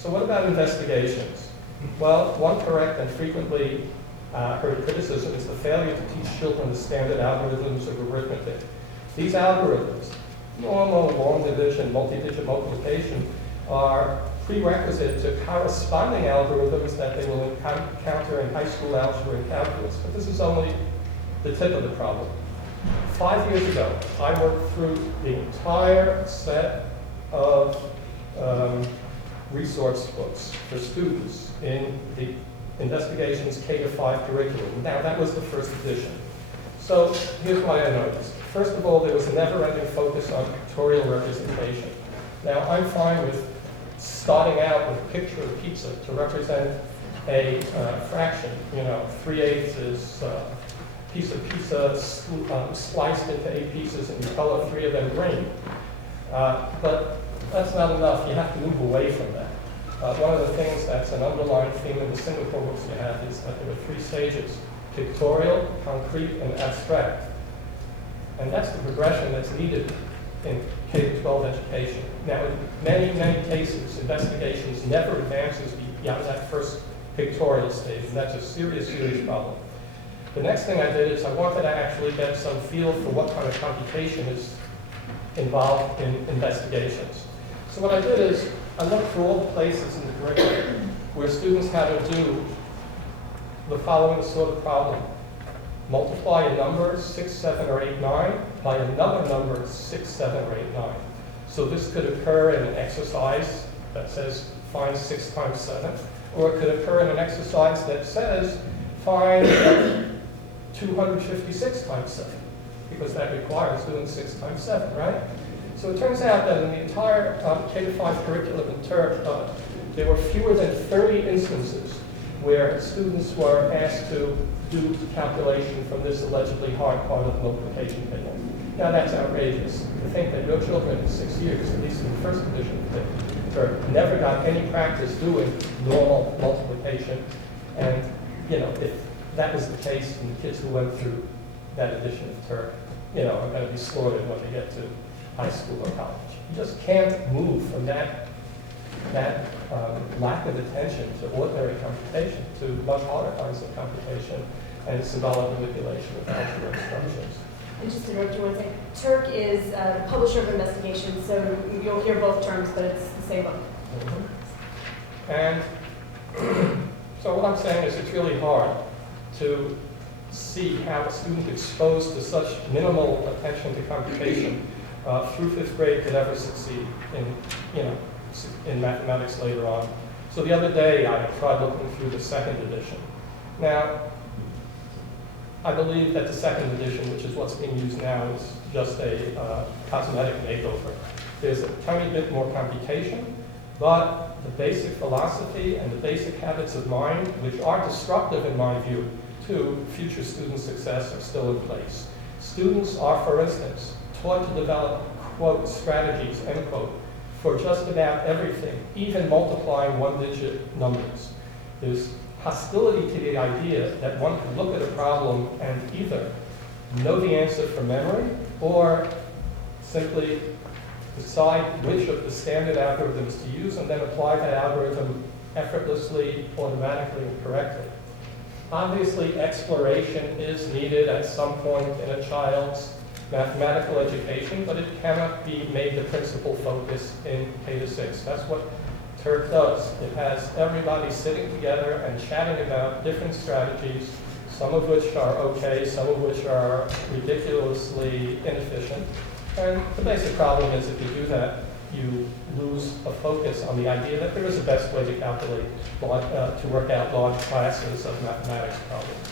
So what about investigations? Well, one correct and frequently heard criticism is the failure to teach children the standard algorithms of arithmetic. These algorithms, normal, long division, multi-digit multiplication, are prerequisite to corresponding algorithms that they will encounter in high school algebra and calculus. But this is only the tip of the problem. 5 years ago, I worked through the entire set of resource books for students in the Investigations K-5 curriculum. Now, that was the first edition. So here's what I noticed. First of all, there was a never-ending focus on pictorial representation. Now, I'm fine with starting out with a picture of pizza to represent a fraction. 3/8 is a piece of pizza sliced into 8 pieces, and you color 3 of them green. But that's not enough. You have to move away from that. One of the things that's an underlying theme in the Singapore books you have is that there are 3 stages: pictorial, concrete, and abstract. And that's the progression that's needed in K-12 education. Now, in many, many cases, investigations never advances beyond that first pictorial stage, and that's a serious, serious problem. The next thing I did is I wanted to actually get some feel for what kind of computation is involved in investigations. So what I did is I looked for all the places in the curriculum where students had to do the following sort of problem. Multiply a number, 6, 7, or 8, 9, by another number, 6, 7, or 8, 9. So this could occur in an exercise that says find 6 times 7, or it could occur in an exercise that says find 256 times 7, because that requires doing 6 times 7, right? So it turns out that in the entire K-5 curriculum in Turk, there were fewer than 30 instances where students were asked to do calculation from this allegedly hard part of the multiplication table. Now that's outrageous. To think that your children in 6 years, at least in the first edition of Turk, never got any practice doing normal multiplication. And if that was the case, then the kids who went through that edition of Turk, are going to be slaughtered when they get to high school or college. You just can't move from that lack of attention to ordinary computation to much harder kinds of computation and symbolic manipulation of algebra instructions. And just to interrupt you one second, Turk is a publisher of investigations, so you'll hear both terms, but it's the same book. Mm-hmm. And so what I'm saying is it's really hard to see how a student exposed to such minimal attention to computation through 5th grade could ever succeed in mathematics later on. So the other day I tried looking through the 2nd edition. Now, I believe that the 2nd edition, which is what's being used now, is just a cosmetic makeover. There's a tiny bit more computation, but the basic philosophy and the basic habits of mind, which are destructive in my view to future student success, are still in place. Students are, for instance, taught to develop, quote, strategies, end quote, for just about everything, even multiplying 1-digit numbers. There's hostility to the idea that one could look at a problem and either know the answer from memory or simply decide which of the standard algorithms to use and then apply that algorithm effortlessly, automatically, and correctly. Obviously, exploration is needed at some point in a child's mathematical education, but it cannot be made the principal focus in K-6. That's what Turk does. It has everybody sitting together and chatting about different strategies, some of which are okay, some of which are ridiculously inefficient. And the basic problem is if you do that, you lose a focus on the idea that there is a best way to calculate, to work out large classes of mathematics problems.